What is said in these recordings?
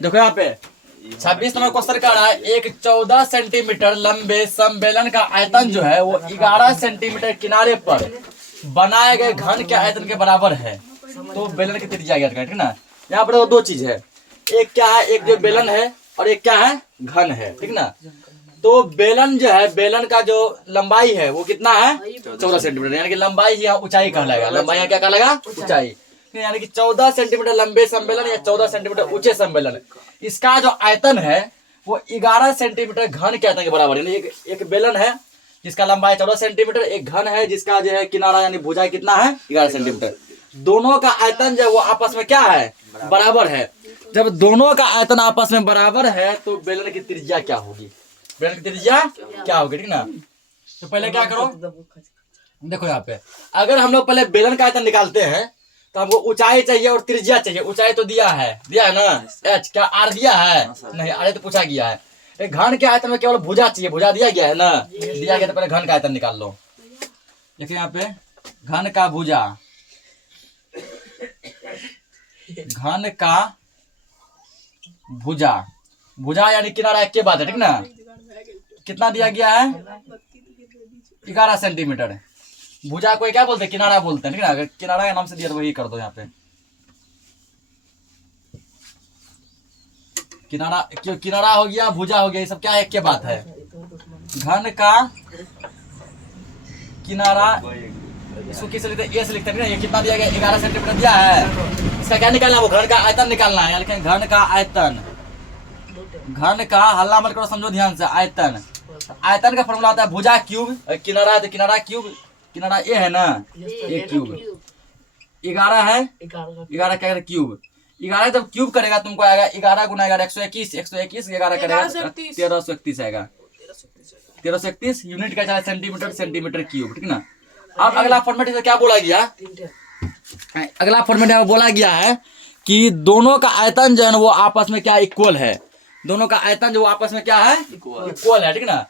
देखो यहाँ पे 26 नंबर क्वेश्चन कर रहा है, एक 14 सेंटीमीटर लंबे समबेलन का आयतन जो है वो 11 सेंटीमीटर किनारे पर बनाए गए घन के आयतन के बराबर है। तो बेलन की त्रिज्या ज्ञात करें, ठीक ना। यहाँ पर दो चीज है, एक क्या है, एक जो बेलन है और एक क्या है, घन है, ठीक ना। तो बेलन जो है, बेलन का जो लंबाई है वो कितना है, 14 सेंटीमीटर, यानी कि लंबाई यहाँ ऊंचाई कहलाएगा। लंबाई यहाँ क्या कहलाएगा, ऊंचाई, यानी कि 14 सेंटीमीटर लंबे सम्मेलन या 14 सेंटीमीटर ऊंचे सम्मेलन। इसका जो आयतन है वो 11 सेंटीमीटर घन के आयतन के बराबर है। एक बेलन है जिसका लंबाई 14 सेंटीमीटर, एक घन है जिसका जो है किनारा यानी भुजा कितना है, 11 सेंटीमीटर। दोनों का आयतन जो वो आपस में क्या है, बराबर है। जब दोनों का आयतन आपस में बराबर है तो बेलन की त्रिज्या क्या होगी, बेलन की त्रिज्या क्या होगी, ठीक ना। तो पहले क्या करो, देखो यहाँ पे अगर हम लोग पहले बेलन का आयतन निकालते हैं तो हमको ऊंचाई चाहिए और त्रिज्या चाहिए। ऊंचाई तो दिया है ना, एच, क्या आर दिया है, नहीं आर तो पूछा गया है। एक घन के आयतन में केवल भुजा चाहिए, भुजा दिया गया है ना, दिया गया तो पहले घन का आयतन निकाल लो। देखिए यहाँ पे घन का भुजा, घन का भुजा, भुजा यानी किनारा एक के बाद है, ठीक ना। कितना दिया गया है, 11 सेंटीमीटर। भुजा को क्या बोलते हैं, किनारा बोलते हैं, ठीक ना। किनारा के नाम से दिया तो वही कर दो यहाँ पे। किनारा, क्यों किनारा हो गया, भुजा हो गया, ये सब क्या है, एक के बात है। घन का किनारा, इसको किस लिखते हैं, ए से लिखते हैं, ये कितना दिया गया, 11 सेंटीमीटर दिया है। इसका क्या निकालना है, वो घन का आयतन निकालना है। लिखें घन का आयतन, घन का, हल्ला मत करो, समझो ध्यान से। आयतन, आयतन का फॉर्मूला आता है भुजा क्यूब, किनारा है तो किनारा क्यूब, किनारा ए है ना, ए क्यूब, 11 है, 11 क्या क्यूब, 11 जब क्यूब करेगा तुमको आएगा 11 गुना 11 121, 121 11 करेगा 1331 आएगा, 1331 यूनिट का चाहे सेंटीमीटर, सेंटीमीटर क्यूब, ठीक ना। अब अगला फॉर्मेट से क्या बोला गया, अगला फॉर्मेट में बोला गया है कि दोनों का आयतन जो है ना वो आपस में क्या इक्वल है। दोनों का आयतन जो आपस में क्या है, इक्वल है, ठीक ना।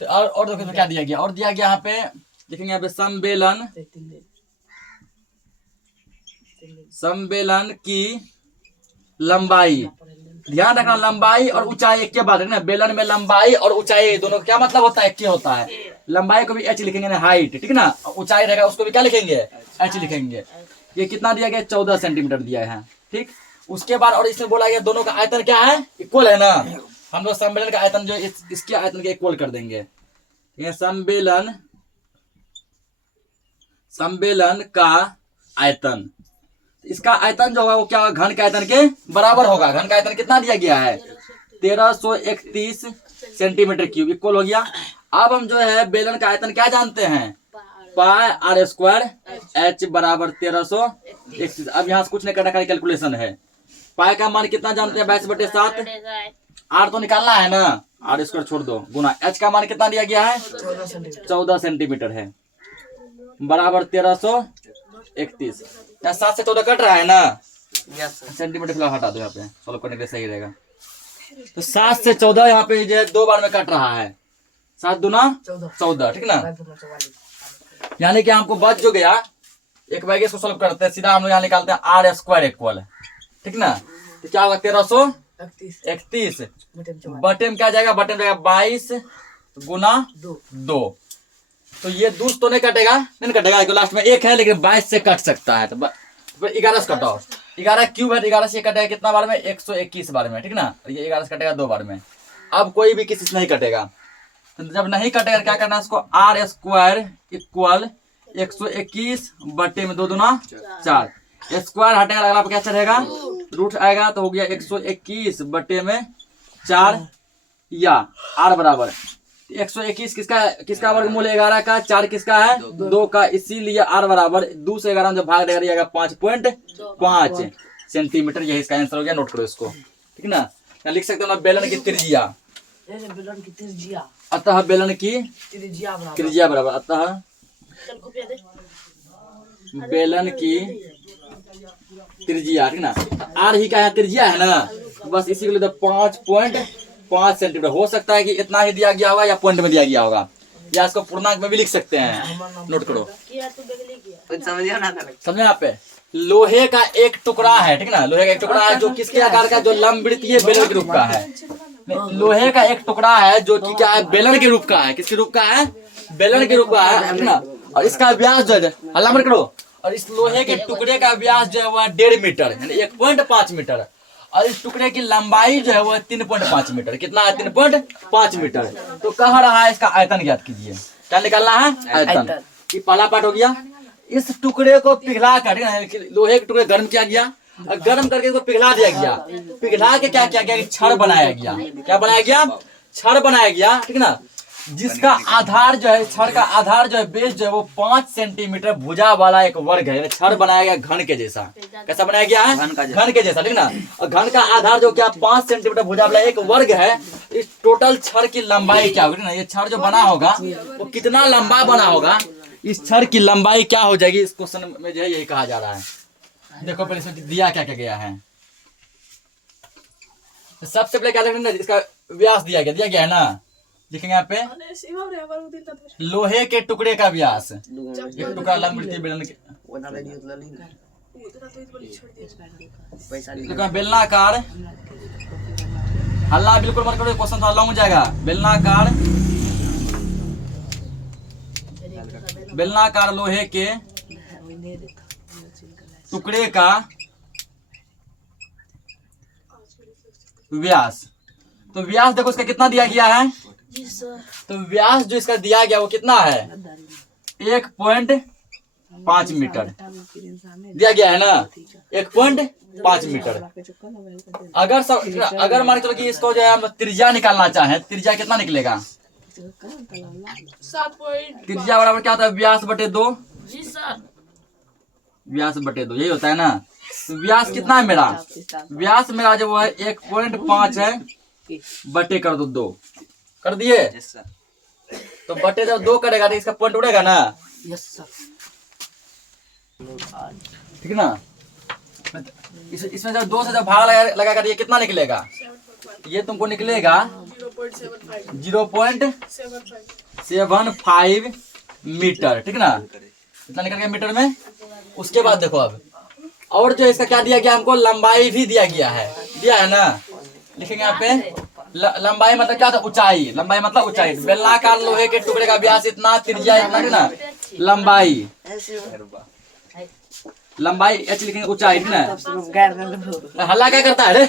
तो और देखो क्या दिया गया, और दिया गया यहाँ पे, देखेंगे यहाँ पे समबेलन, समबेलन की लंबाई, ध्यान रखना लंबाई और ऊंचाई एक के बाद है ना। बेलन में लंबाई और ऊंचाई दोनों का क्या मतलब होता है, एक के होता है। लंबाई को भी एच लिखेंगे ना, हाइट, ठीक ना। ऊंचाई रहेगा उसको भी क्या लिखेंगे, एच लिखेंगे। ये कितना दिया गया, 14 सेंटीमीटर दिया है, ठीक। उसके बाद और इसमें बोला गया दोनों का आयतन क्या है, इक्वल है ना। हम लोग सम्मेलन का आयतन जो इसके आयतन के इक्वल कर देंगे। ये सम्मेलन, सम्मेलन का आयतन, इसका आयतन जो होगा वो क्या होगा, घन के आयतन के बराबर होगा। घन का आयतन कितना दिया गया है, 1331 सेंटीमीटर क्यूब, इक्वल हो गया। अब हम जो है बेलन का आयतन क्या जानते हैं, पाई आर स्क्वायर, एच बराबर 1331। अब यहाँ से कुछ नहीं करना, कैलकुलेशन है। पाई का मान कितना जानते हैं, 22/7, आर तो निकालना है ना, आर स्क्वायर छोड़ दो, गुना एच का मान कितना दिया गया है, 14 सेंटीमीटर है, बराबर 1331। 7 से 14 कट रहा है ना, सेंटीमीटर फिलहाल हटा दो यहाँ पे, सोल्व करने के लिए सही रहेगा। तो 7 से 14 यहाँ पे जो है 2 बार में कट रहा है, 7 दूना 14, ठीक ना। यानी कि हमको बच जो गया, एक बार इसको सोल्व करते हैं, सीधा हम लोग यहाँ निकालते हैं आर स्क्वायर इक्वल, ठीक ना। तो क्या होगा, 1331 बटे में क्या जाएगा, बटे में जाएगा 22 गुना 2। तो ये दूस तो नहीं कटेगा, नहीं कटेगा, लास्ट में एक है लेकिन 22 से कट सकता है। तो 11 से कटाओ, 11 क्यूब है, 11 से कटेगा कितना बार में, 121 बार में, ठीक ना। ये 11 से कटेगा 2 बार में। अब कोई भी किसी से नहीं कटेगा, तो जब नहीं कटेगा क्या करना है, इसको आर स्क्वायर इक्वल 121 बटे में 2 दूना 4, स्क्वायर हटेगा, अगला क्या चढ़ेगा, रूट आएगा, तो हो गया 121 बटे में 4, या आर बराबर 121 किसका वर्गमूल 11 का, 4 किसका है, 2 का, इसीलिए आर बराबर 2 से 11 में जब भाग देगा 5.5 सेंटीमीटर। यही इसका आंसर हो गया, नोट करो इसको, ठीक ना। लिख सकते हो ना, बेलन की त्रिज्या, अतः बेलन की त्रिज्या बराबर, अतः बेलन की त्रिज्या, ठीक ना। आर ही का त्रिज्या है ना, बस इसी के लिए 5.5 सेंटीमीटर। हो सकता है कि इतना ही दिया गया होगा या पॉइंट में दिया गया होगा, या इसको पूर्णांक में भी लिख सकते हैं, नोट करो, समझे यहाँ पे। लोहे का एक टुकड़ा है, ठीक ना, लोहे का एक टुकड़ा है जो किसके आकार का, जो लंबवृत्तीय बेलन के रूप का है। लोहे का एक टुकड़ा है जो कि क्या है, बेलन के रूप का है। किसके रूप का है, बेलन के रूप का है, ठीक ना। और इसका व्यास जो है, हल्ला मत करो, और इस लोहे के टुकड़े का व्यास जो है वह 1.5 मीटर यानी 1.5 मीटर, और इस टुकड़े की लंबाई जो है वह 3.5 मीटर। कितना है, 3.5 मीटर। तो कह रहा है इसका आयतन ज्ञात कीजिए। क्या निकालना है, आयतन। ये पहला पार्ट हो गया। इस टुकड़े को पिघला कर, लोहे के टुकड़े गर्म किया गया और गर्म करके इसको पिघला दिया गया। पिघला के क्या किया गया, छड़ बनाया गया। क्या बनाया गया, छड़ बनाया गया, ठीक ना, जिसका आधार जो है, छड़ का आधार जो है, बेस जो है वो 5 सेंटीमीटर भुजा वाला एक वर्ग है। छड़ बनाया गया घन के जैसा। कैसा बनाया गया है, घन के जैसा, ठीक ना। और घन का आधार जो क्या 5 सेंटीमीटर भुजा वाला एक वर्ग है। इस टोटल छड़ की लंबाई क्या होगी ना, ये छड़ जो बना होगा वो कितना लंबा बना होगा, इस छड़ की लंबाई क्या हो जाएगी, इस क्वेश्चन में जो है यही कहा जा रहा है। देखो पहले इसमें दिया क्या क्या गया है। सबसे पहले क्या देखना, इसका व्यास दिया गया है ना, लिखेंगे यहाँ पे लोहे के टुकड़े का व्यास। एक टुकड़ा लंबवृत्तीय बेलन के, बेलनाकार, हल्ला बिल्कुल मत करो, क्वेश्चन थोड़ा लॉन्ग जाएगा। बेलनाकार लोहे के टुकड़े का व्यास। तो व्यास देखो इसका कितना दिया गया है, तो व्यास जो इसका दिया गया वो कितना है, 1.5 मीटर दिया गया है ना, 1.5 मीटर। अगर मान के चलो कि इसको जो है हम त्रिज्या निकालना चाहें, त्रिज्या कितना निकलेगा, 7 त्रिज्या बराबर क्या होता है, व्यास बटे 2। व्यास बटे 2 यही होता है ना। तो व्यास कितना है मेरा, व्यास मेरा जो वो है 1.5 है, बटे कर दो 2, कर दिए। तो बटे जब 2 करेगा तो इसका पॉइंट उड़ेगा ना, ठीक ना। इसमें जब 2 से जब भाग लगाएगा तो ये कितना निकलेगा, ये तुमको निकलेगा 0.75 मीटर, ठीक ना। इतना निकल गया मीटर में। उसके बाद देखो अब और जो इसका क्या दिया गया, हमको लंबाई भी दिया गया है, दिया है ना। लिखेंगे यहाँ पे लंबाई मतलब क्या था, ऊंचाई। लंबाई मतलब ऊंचाई। बेलनाकार लोहे के टुकड़े का व्यास इतना, त्रिज्या इतना, ठीक ना। लंबाई एच लिखेंगे, ऊंचाई, ठीक ना। हल्ला क्या करता है रे,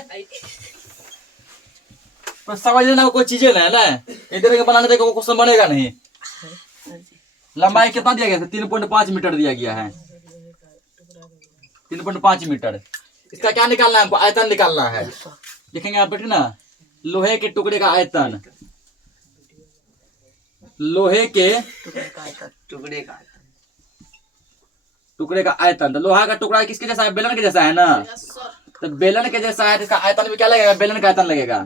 तो समझ लेना कोई चीजें ना है ना, इधर बनाने देखो क्वेश्चन बनेगा नहीं। लंबाई कितना दिया गया था, 3.5 मीटर दिया गया है, 3.5 मीटर। इसका क्या निकालना है हमको, आयतन निकालना है। लिखेंगे आप, ठीक ना, लोहे के टुकड़े का आयतन, लोहे के टुकड़े का आयतन। तो लोहा का टुकड़ा किसके जैसा है, बेलन के जैसा है ना। तो बेलन के जैसा है तो इसका आयतन भी क्या लगेगा, बेलन का आयतन लगेगा,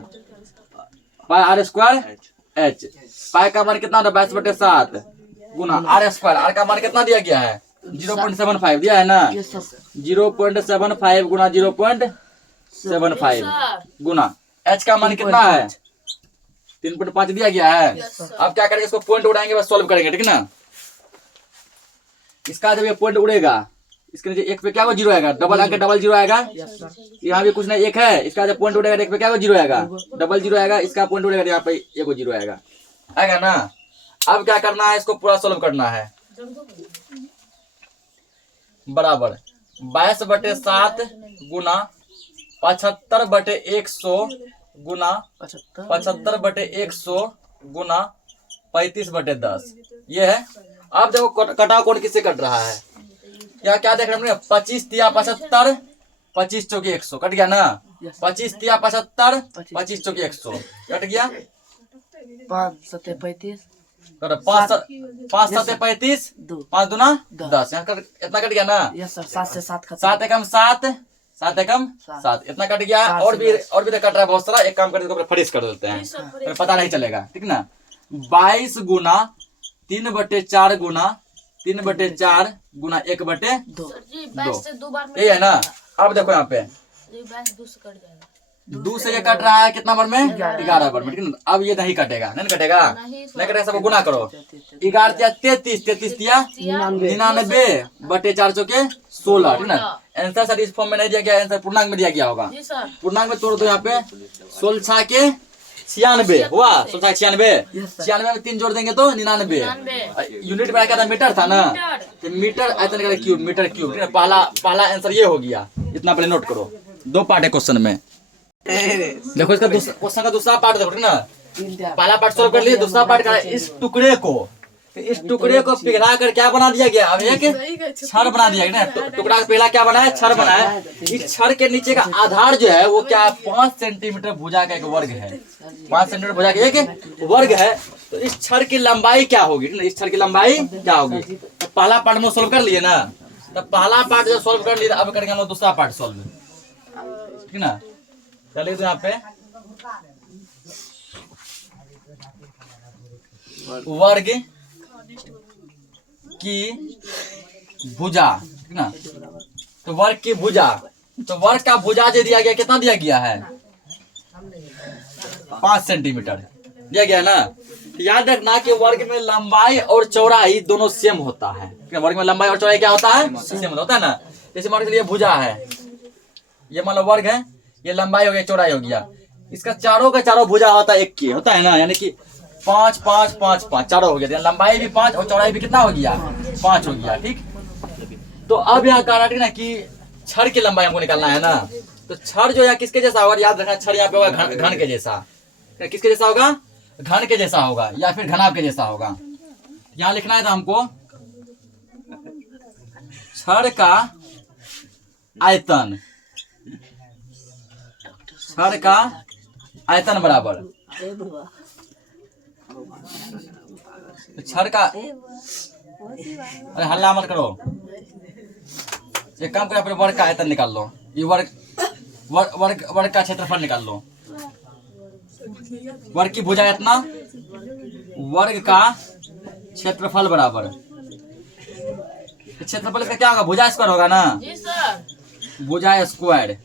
पाई r स्क्वायर h। पाई का मान कितना था, 22/7 गुना r स्क्वायर। r का मान कितना दिया गया है, 0.75 दिया है ना। 0.75 गुना 0.75 गुना h का मान कितना है, 3.5 दिया गया है। अब क्या करेंगे, इसको पॉइंट उड़ाएंगे, बस सॉल्व करेंगे, ठीक ना। इसका जब ये पॉइंट उड़ेगा, इसके नीचे एक पे क्या होगा, 0 आएगा, डबल आके डबल 0 आएगा। यहाँ भी कुछ नहीं, एक है, इसका जब पॉइंट उड़ेगा एक पे क्या होगा, 0 आएगा, डबल 0 आएगा। इसका पॉइंट उड़ेगा यहाँ पे एक 0 आएगा, आएगा ना। अब क्या करना है, इसको पूरा सॉल्व करना है। बराबर 22/7 गुना 75/100 गुना 75/100 गुना 35/10 ये है। अब देखो कटाव कोण किससे कट रहा है, क्या क्या देख रहे हैं, 25 तिया 75, 25 चौकी 100 कट गया ना। 25 तिया 75, 25 चौकी 100 कट गया। 5 7 35 5 7 35, 5 दूना 10, यहाँ इतना कट गया ना। यस सर, 7 से 7 खत्म। 7 एकम 7, 7 एकम 7 इतना कट गया। और भी तो कट रहा है बहुत सारा। एक काम करके इसको फरिश कर देते हैं, फिर पता नहीं चलेगा, ठीक ना। 22 गुना 3/4 गुना 3/4 गुना 1/2 यही है ना। अब देखो यहाँ पे 2 से ये कट रहा है कितना बार में, 11 बार में, ठीक ना। अब ये नहीं कटेगा, नहीं कटेगा, नहीं कटेगा, सबको गुना करो। 11 तिया 33, 33 तिया 99/4 चौके 16, ठीक ना। आंसर सर इस फॉर्म में नहीं दिया गया, आंसर पूर्णांक में दिया गया होगा। जी सर। पूर्णांक में तोड़ दो यहाँ पे 16 के 96 हुआ, 16 के 96, Yes, sir. 96 में 3 जोड़ देंगे तो 99। यूनिट में क्या था, मीटर था ना, तो मीटर आयतन का क्यूब, मीटर क्यूब। पहला आंसर ये हो गया, इतना पहले नोट करो। 2 पार्ट है क्वेश्चन में, देखो इसका क्वेश्चन का दूसरा पार्ट देखो, ठीक ना। पहला पार्ट सॉल्व कर लिए, दूसरा पार्ट का इस टुकड़े को पिघला कर क्या बना दिया गया, अब एक छड़ बना दिया गया ना। टुकड़ा का पहला क्या बना है, छड़ बना है। इस छड़ के नीचे का आधार जो है वो क्या, 5 सेंटीमीटर भुजा का एक वर्ग है। 5 सेंटीमीटर भुजा का एक वर्ग है। तो इस छड़ की लंबाई क्या होगी, इस छड़ की लंबाई क्या होगी। तो पहला पार्ट में सॉल्व कर लिए ना, तो पहला पार्ट जो सॉल्व कर लिए, अब करके हम लोग दूसरा पार्ट सॉल्व, ठीक ना। चलिए तो यहाँ पे वर्ग की भुजा, ठीक ना। तो वर्ग की भुजा, तो वर्ग का भुजा जो दिया गया, कितना दिया गया है, 5 सेंटीमीटर दिया गया है ना। तो याद रखना कि वर्ग में लंबाई और चौड़ाई दोनों सेम होता है। वर्ग में लंबाई और चौड़ाई क्या होता है, सेम होता है ना। जैसे मान लीजिए भुजा है, ये मान लो वर्ग है, ये लंबाई हो गया, चौड़ाई हो गया। इसका चारों का चारों भुजा होता है एक की, होता है ना, यानी कि 5 5 5 5 चारों हो गया। लंबाई भी 5 और चौड़ाई भी कितना हो गया, 5 हो गया, ठीक। तो अब यहाँ कह रहा है ना कि छड़ की लंबाई हमको निकालना है ना। तो छड़ जो है किसके जैसा होगा, याद रखना, छड़ यहाँ पे होगा घन के जैसा। किसके जैसा होगा, घन के जैसा होगा, या फिर घनाभ के जैसा होगा। यहाँ लिखना है था हमको, छड़ का आयतन, छड़ का आयतन बराबर, तो छड़ का, अरे हल्ला मत करो, एक काम करो, अपने वर्ग का आयतन निकाल लो। ये वर्ग का क्षेत्रफल निकाल लो। वर्ग की भुजा इतना, वर्ग का क्षेत्रफल बराबर, क्षेत्रफल का क्या होगा, भुजा स्क्वायर होगा ना। जी सर। भुजा स्क्वायर,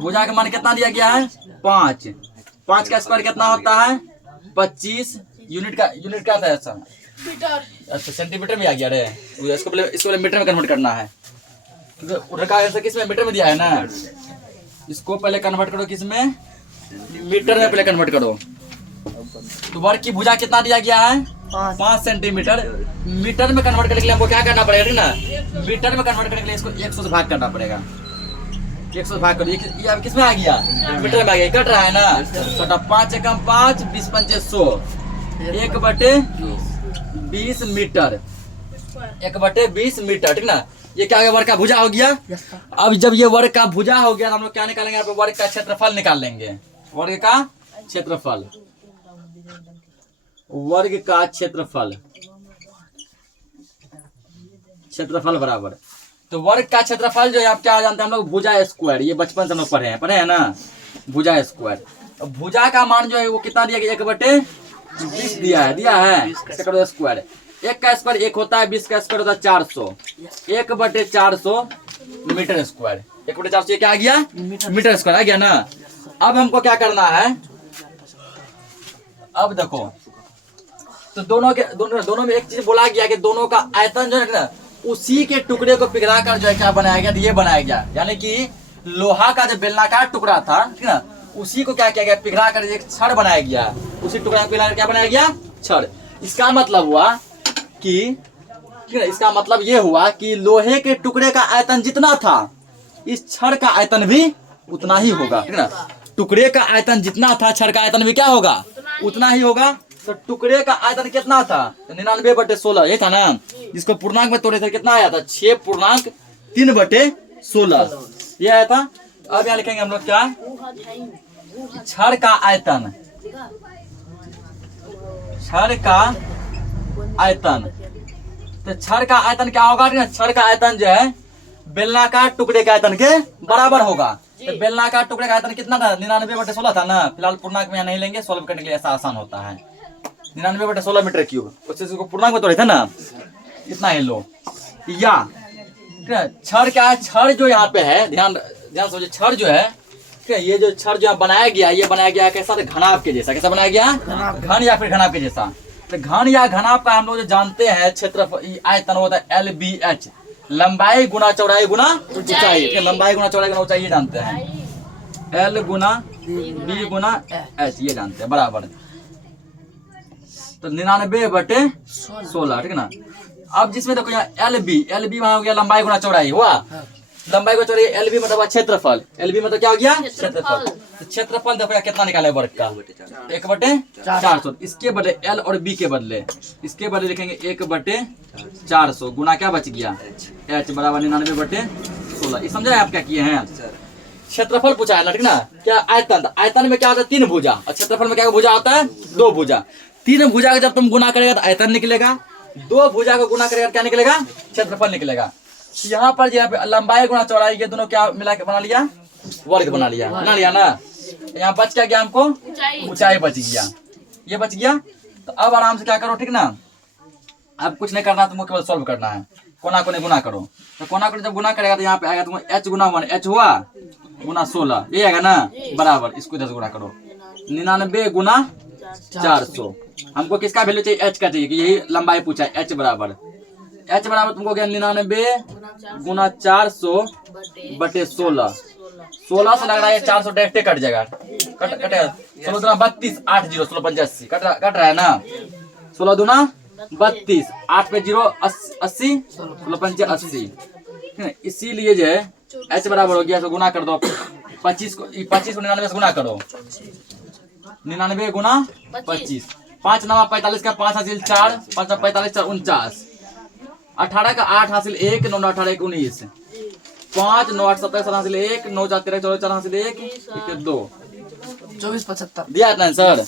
भुजा का मान कितना दिया गया है, 5। 5 का स्क्वायर कितना होता है, 25। यूनिट का क्या था ऐसा, अच्छा सेंटीमीटर में आ गया रे। इसको पहले मीटर में कन्वर्ट करना है, उधर का आंसर किस में, मीटर में दिया है ना। इसको पहले कन्वर्ट करो, किस में, मीटर में पहले कन्वर्ट करो। तो वर्ग की भुजा कितना दिया गया है, 5 सेंटीमीटर। मीटर में कन्वर्ट करने के लिए हमको क्या करना पड़ेगा, ठीक ना। मीटर में कन्वर्ट करने के लिए इसको 100 से भाग करना पड़ेगा। 100 से भाग करो, ये अब किस में आ गया, मीटर में आ गया, कट रहा है ना। 5 एकम 5, 20 पंचे 100, 1/20 मीटर, 1/20 मीटर, ठीक ना। ये क्या हो गया, वर्ग का भुजा हो गया। अब जब ये वर्ग का भुजा हो गया तो हम लोग क्या निकालेंगे, यहाँ पे वर्ग का क्षेत्रफल निकाल लेंगे। वर्ग का क्षेत्रफल, वर्ग का क्षेत्रफल, क्षेत्रफल बराबर, तो वर्ग का क्षेत्रफल जो है आप क्या जानते हैं हम लोग, भुजा स्क्वायर। ये बचपन से हम लोग पढ़े हैं ना, भुजा स्क्वायर। अब भुजा का मान जो है वो कितना दिया गया, 1/20 दिया है स्क्वायर। 1 का स्क्वायर 1 होता है, 20 का स्क्वायर होता है 400। 1/400 मीटर स्क्वायर, 1/400 ये क्या आ गया, मीटर स्क्वायर आ गया ना। अब हमको क्या करना है, अब देखो, तो दोनों में एक चीज बोला गया कि दोनों का आयतन जो है ना, उसी के टुकड़े को पिघला कर जो है क्या बनाया गया, ये बनाया गया। यानी कि लोहा का जो बेलनाकार टुकड़ा था, ठीक ना, उसी को क्या किया गया, पिघला कर एक छड़ बनाया गया। उसी टुकड़ा को पिघला कर क्या बनाया गया, छड़। इसका मतलब हुआ कि, ठीक है, इसका मतलब ये हुआ कि लोहे के टुकड़े का आयतन जितना था, इस छड़ का आयतन भी उतना ही होगा, ठीक ना। टुकड़े का आयतन जितना था, छड़ का आयतन भी क्या होगा, उतना ही होगा। तो टुकड़े का आयतन कितना था, 99/16 ये था ना। जिसको पूर्णांक में तोड़े थे कितना आया था, 6.3/16 ये आया था। अब यहाँ लिखेंगे हम लोग क्या, छड़ का आयतन, छड़ का आयतन। तो छड़ का आयतन क्या होगा, छड़ का आयतन जो है बेलनाकार टुकड़े के आयतन के बराबर होगा। तो बेलनाकार टुकड़े का आयतन कितना था, 99/16 था ना। फिलहाल पूर्णांक में यहाँ नहीं लेंगे, सॉल्व करने के लिए ऐसा आसान होता है। 99/16 मीटर क्यूब, उसको पूर्णांक में तोड़े थे ना, इतना ही लो। या छड़ क्या है, छड़ जो यहाँ पे है, ध्यान समझिए, छड़ जो है, ठीक है, ये जो छड़ जो बनाया गया, ये बनाया गया कैसा, घनाभ के जैसा। कैसा बनाया गया, घन या फिर घनाभ के जैसा। तो घन या घनाभ का हम लोग जो जानते हैं क्षेत्रफल, आयतन होता है LBH। लंबाई गुना चौड़ाई गुना ऊंचाई, ठीक है, लंबाई गुना चौड़ाई गुना ऊंचाई ये जानते हैं। एल गुना बी गुना एच ये जानते हैं बराबर। तो 99/16, ठीक है ना। अब जिसमें देखो यहाँ एल बी वहां हो गया लंबाई गुना चौड़ाई हुआ, लंबाई गुना चौड़ाई। एल बी मतलब क्षेत्रफल, एल बी मतलब क्या हो गया क्षेत्रफल। तो क्षेत्रफल देखो कितना निकाला है वर्ग का 1/400। इसके बदले एल और बी के बदले इसके बदले लिखेंगे 1/400 गुना क्या बच गया एच बराबर 99/16। ये समझा है आप क्या किए हैं। क्षेत्रफल पूछा है ना, ठीक ना। क्या आयतन, आयतन में क्या होता है 3 भुजा, और क्षेत्रफल में क्या भुजा होता है 2 भुजा। 3 भुजा का जब तुम गुना करेगा तो आयतन निकलेगा, 2 भुजा को गुना करेगा क्या निकलेगा क्षेत्रफल निकलेगा। यहाँ पर जो है लंबाई गुना चौड़ाई ये दोनों क्या मिला के बना लिया वर्ग बना लिया ना। यहाँ बच क्या गया हमको ऊंचाई बच गया, ये बच गया। तो अब आराम से क्या करो, ठीक ना। अब कुछ नहीं करना, तुमको केवल सॉल्व करना है। कोना कोने गुना करो, तो कोना कोने जब गुना करेगा तो यहाँ पे आएगा तुमको h गुना 1 h हुआ गुना 16 ये आएगा ना बराबर। इसको 10 गुना करो 99 गुना 400। हमको किसका वैल्यू चाहिए h का चाहिए, कि यही लंबाई पूछा है। h बराबर तुमको क्या 99 गुना 400/16। 16 से लग रहा है 400 डायरेक्ट कट जाएगा, कटेगा 16 दूना 32 8 0 16 85 कट रहा है ना। 16 दूना 32 8 पे 0 80 16 पंचे 80। इसीलिए जो है h बराबर हो गया, तो गुना कर दो 25 को 99 से गुना करो 99 गुना 25। 5 9 45 का 5 हासिल 4 5 45 4 49। 18 का 8 हासिल 1 9 18 1 19। 5 9 8 17 7 हासिल 1 9 4 13 14 4 हासिल 1 2 24 75 दिया था सर।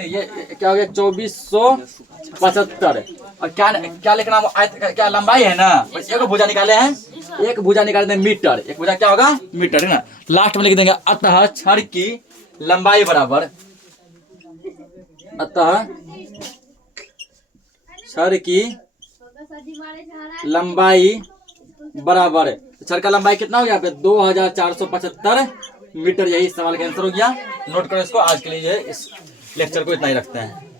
ये क्या हो गया 2475। और क्या लिखना क्या लंबाई है ना, बस एक भुजा निकाले हैं, एक भुजा निकालते हैं मीटर, एक भुजा क्या होगा मीटर, है ना। लास्ट में लिख देंगे अतः छड़ की लंबाई बराबर, अतः छड़ की लंबाई बराबर। छड़ का लंबाई कितना हो गया पे 2475 मीटर। यही सवाल का आंसर हो गया। नोट करो इसको। आज के लिए इस लेक्चर को इतना ही रखते हैं।